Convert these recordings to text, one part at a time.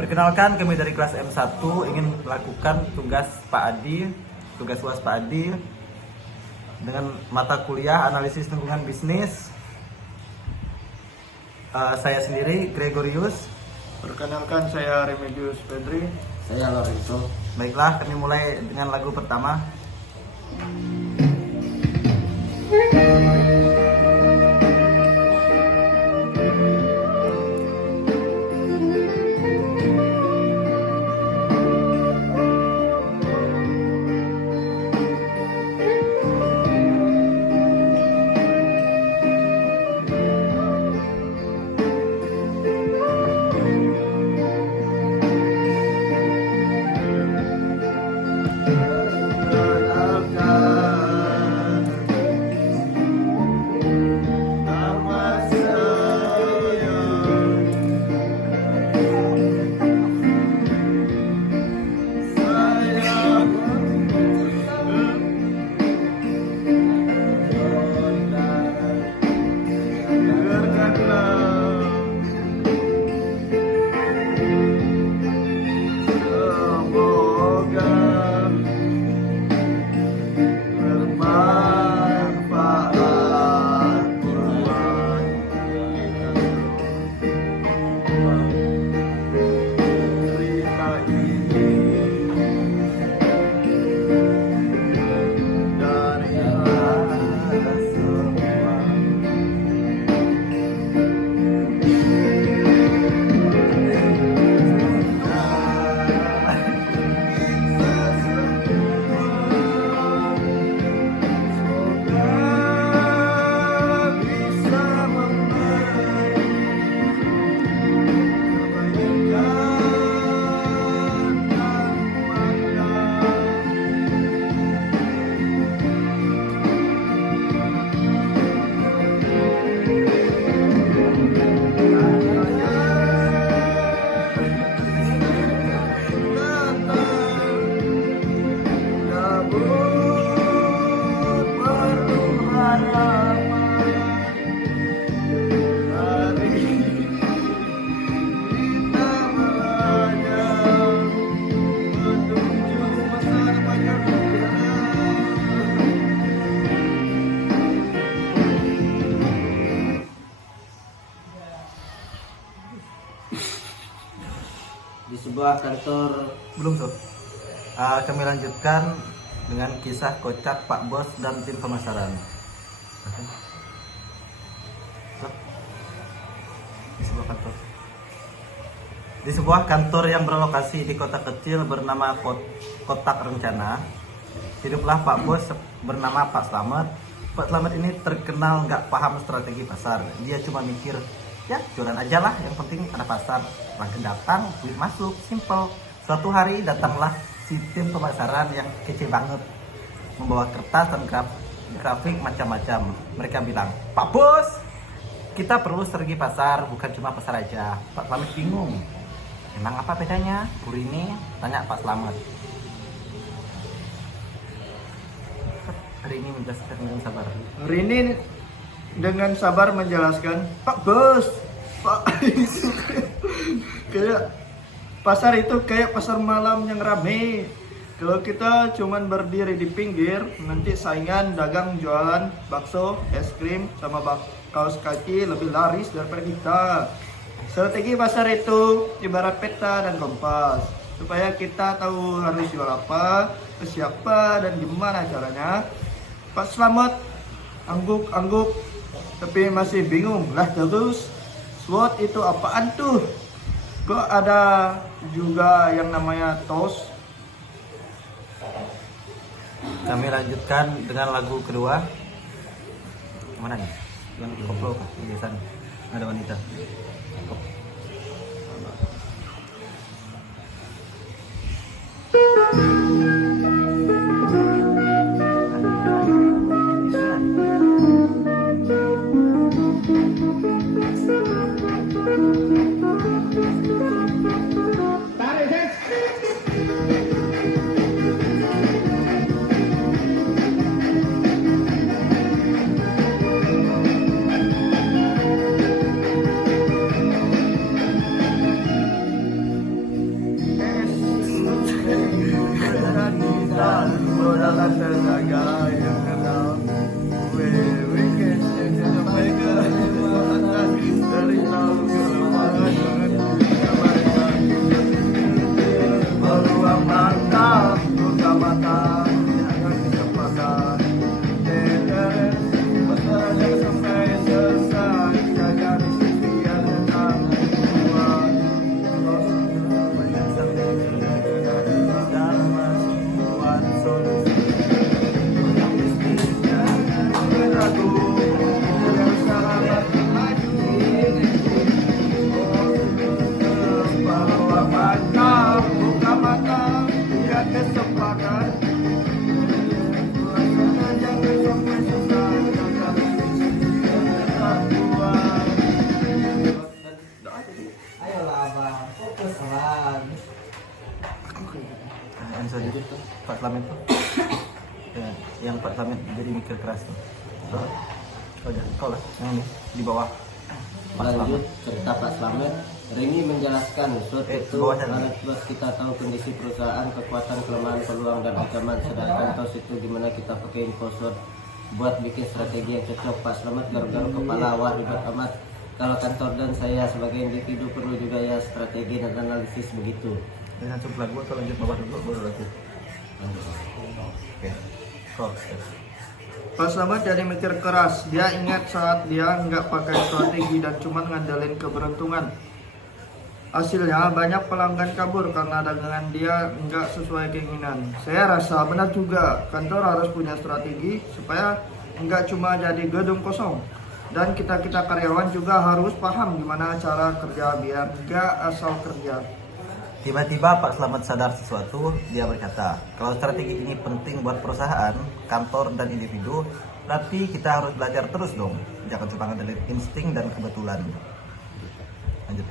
Perkenalkan, kami dari kelas M1 ingin melakukan tugas UAS Pak Adi dengan mata kuliah analisis lingkungan bisnis. Saya sendiri Gregorius. Perkenalkan, saya Remedius Pedri. Saya Lorenzo. Baiklah, kami mulai dengan lagu pertama. Di sebuah kantor. Belum, Sob. Kami lanjutkan dengan kisah kocak Pak Bos dan tim pemasaran. Di sebuah kantor yang berlokasi di kota kecil bernama Kotak Rencana, hiduplah Pak Bos bernama Pak Slamet. Pak Slamet ini terkenal nggak paham strategi pasar. Dia cuma mikir, ya jualan aja lah, yang penting ada pasar. Pelanggan datang, duit masuk, simple. Suatu hari datanglah si tim pemasaran yang kece banget, membawa kertas dan grafik macam-macam. Mereka bilang, Pak Bos, kita perlu strategi pasar, bukan cuma pasar aja. Pak Slamet bingung, emang apa bedanya? Bu Rini tanya Pak Slamet. Rini menjelaskan dengan sabar. Rini dengan sabar menjelaskan, Pak Bos, Pak kayak pasar itu kayak pasar malam yang rame. Kalau kita cuman berdiri di pinggir, nanti saingan dagang jualan bakso, es krim, sama kaos kaki lebih laris daripada kita. Strategi pasar itu ibarat peta dan kompas, supaya kita tahu harus jual apa, ke siapa, dan gimana caranya. Pak Slamet angguk-angguk tapi masih bingung. Lah terus, SWOT itu apaan tuh? Kok ada juga yang namanya TOS? Kami lanjutkan dengan lagu kedua. Mana nih? Yang koplo kah? Biasanya ada wanita. Yang selanjutnya Lanjut tuh. Pak Slamet tuh. Ya, yang Pak Slamet jadi mikir keras tuh. Oh, udah, kau lah yang ini di bawah. Pak Lanjut Slamet. cerita Pak Slamet. Rini menjelaskan suatu itu bawah sana. alat plus kita tahu kondisi perusahaan, kekuatan, kelemahan, peluang dan ancaman. Sedangkan tos itu dimana kita pakai infosword buat bikin strategi yang cocok. Pak Slamet garuk-garuk kepala, wah ribet amat. Kalau kantor dan saya sebagai individu perlu juga ya strategi dan analisis begitu. Ini cukup lagu atau lanjut bawah dulu baru lagu. Oke. Kau. Pak Slamet jadi mikir keras. Dia ingat saat dia nggak pakai strategi dan cuma ngandelin keberuntungan. Hasilnya banyak pelanggan kabur karena dagangan dia nggak sesuai keinginan. Saya rasa benar juga, kantor harus punya strategi supaya nggak cuma jadi gedung kosong. Dan kita karyawan juga harus paham gimana cara kerja biar nggak asal kerja. Tiba-tiba Pak Slamet sadar sesuatu. Dia berkata, kalau strategi ini penting buat perusahaan, kantor, dan individu, berarti kita harus belajar terus dong. Jangan cuma ngandelin insting dan kebetulan. Lanjut.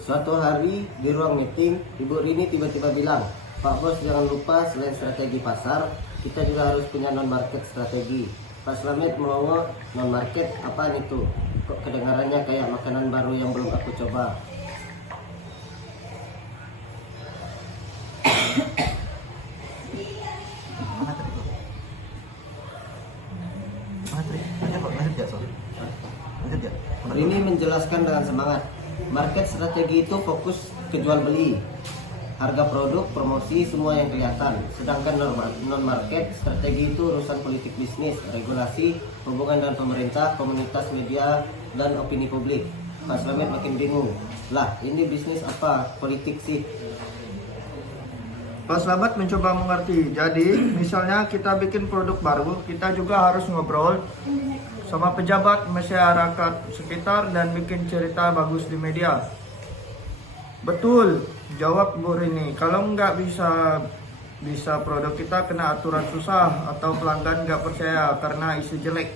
Suatu hari di ruang meeting, Ibu Rini tiba-tiba bilang, Pak Bos jangan lupa selain strategi pasar, kita juga harus punya non-market strategi. Pak Slamet melongo, non-market apaan itu? Kok kedengarannya kayak makanan baru yang belum aku coba. Mana tadi tuh? Mana tadi? Lanjut ya, sorry. Lanjut ya. Rini menjelaskan dengan semangat, market strategi itu fokus ke jual beli, harga produk, promosi, semua yang kelihatan. Sedangkan non-market strategi itu urusan politik bisnis, regulasi, hubungan dengan pemerintah, komunitas media, dan opini publik. Pak Slamet makin bingung. Lah, ini bisnis apa? Politik sih. Pak Slamet mencoba mengerti. Jadi, misalnya kita bikin produk baru, kita juga harus ngobrol sama pejabat masyarakat sekitar dan bikin cerita bagus di media. Betul, jawab Bu Rini. Kalau nggak bisa produk kita kena aturan susah atau pelanggan nggak percaya karena isi jelek.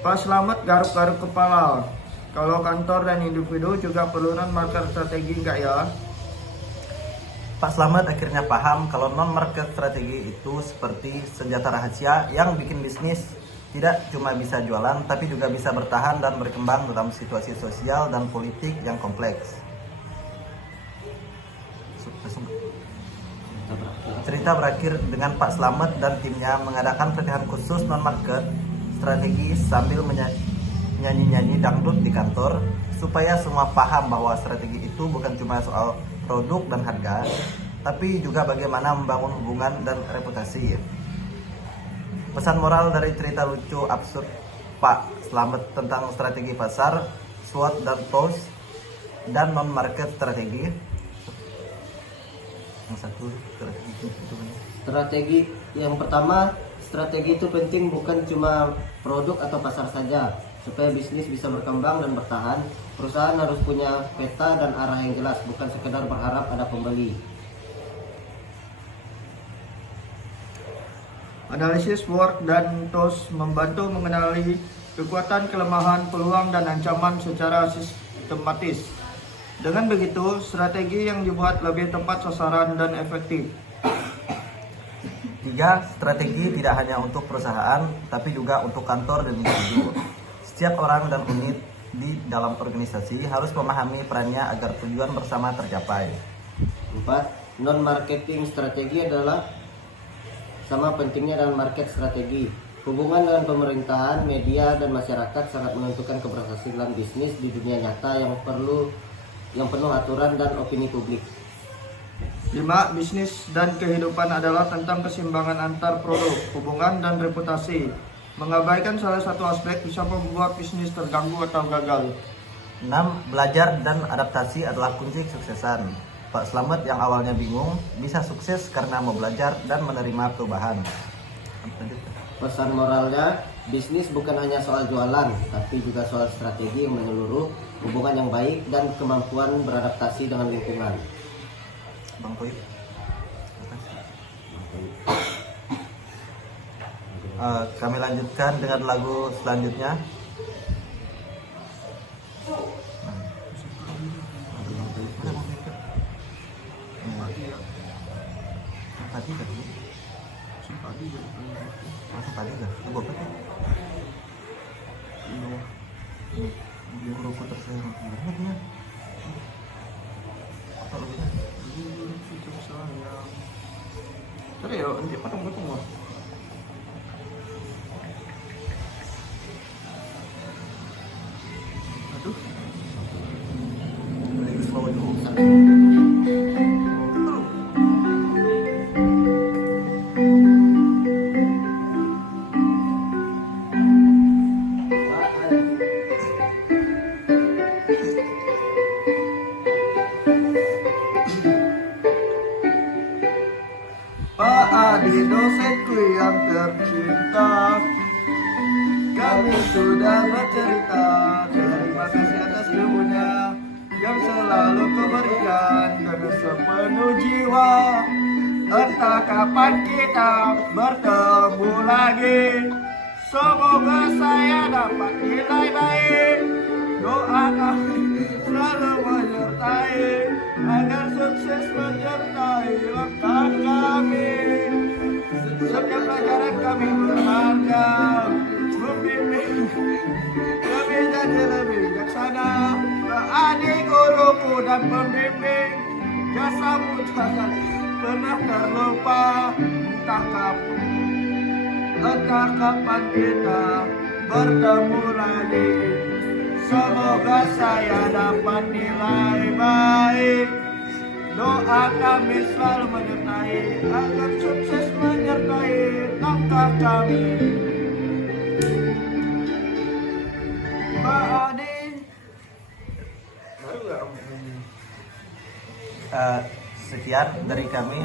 Pak Slamet garuk-garuk kepala. Kalau kantor dan individu juga perlu non-market strategi nggak ya? Pak Slamet akhirnya paham kalau non-market strategi itu seperti senjata rahasia yang bikin bisnis tidak cuma bisa jualan, tapi juga bisa bertahan dan berkembang dalam situasi sosial dan politik yang kompleks. Cerita berakhir dengan Pak Slamet dan timnya mengadakan pelatihan khusus non-market strategi sambil nyanyi-nyanyi dangdut di kantor, supaya semua paham bahwa strategi itu bukan cuma soal produk dan harga, tapi juga bagaimana membangun hubungan dan reputasi. Pesan moral dari cerita lucu absurd Pak Slamet tentang strategi pasar, SWOT dan TOS, dan non-market strategi. Yang satu Strategi yang pertama, strategi itu penting bukan cuma produk atau pasar saja. Supaya bisnis bisa berkembang dan bertahan, perusahaan harus punya peta dan arah yang jelas, bukan sekedar berharap ada pembeli. Analisis SWOT dan TOS membantu mengenali kekuatan, kelemahan, peluang, dan ancaman secara sistematis. Dengan begitu, strategi yang dibuat lebih tepat sasaran dan efektif. 3. Strategi tidak hanya untuk perusahaan, tapi juga untuk kantor dan individu. Setiap orang dan unit di dalam organisasi harus memahami perannya agar tujuan bersama tercapai. 4. Non-marketing strategi adalah sama pentingnya dalam market strategi. Hubungan dengan pemerintahan, media, dan masyarakat sangat menentukan keberhasilan bisnis di dunia nyata yang penuh aturan dan opini publik. 5. Bisnis dan kehidupan adalah tentang keseimbangan antar produk, hubungan, dan reputasi. Mengabaikan salah satu aspek bisa membuat bisnis terganggu atau gagal. 6. Belajar dan adaptasi adalah kunci kesuksesan. Pak Slamet yang awalnya bingung bisa sukses karena mau belajar dan menerima perubahan. Pesan moralnya, bisnis bukan hanya soal jualan, tapi juga soal strategi yang menyeluruh, hubungan yang baik, dan kemampuan beradaptasi dengan lingkungan. Bang Poi. Kami lanjutkan dengan lagu selanjutnya. tadi kan? Simpati jadi Langsung tadi kan? Itu bapak kan? Guru-guru tersayang banget ya. Apa lagi kan? itu sayang. Cari ya, nanti potong-potong lah. Aduh, Lagi slow dulu. Pak Adi dosenku yang tercinta, kami sudah bercerita. Terima kasih atas ilmunya yang selalu kau berikan dengan sepenuh jiwa. Entah kapan kita bertemu lagi, semoga saya dapat nilai baik. Doa kami selalu menyertai, agar sukses menyertai langkah kami. Setiap pelajaran kami berharga, membimbing kami jadi lebih bijaksana. Adik guruku dan pembimbing, jasamu jangan pernah terlupa. Entah kapan kita bertemu lagi, semoga saya dapat nilai baik. Doa kami selalu menyertai, agar sukses menyertai langkah kami. Pak Adi, baru gak kamu? Sekian dari kami.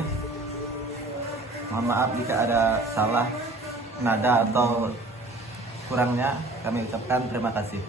Mohon maaf jika ada salah nada atau kurangnya. Kami ucapkan terima kasih.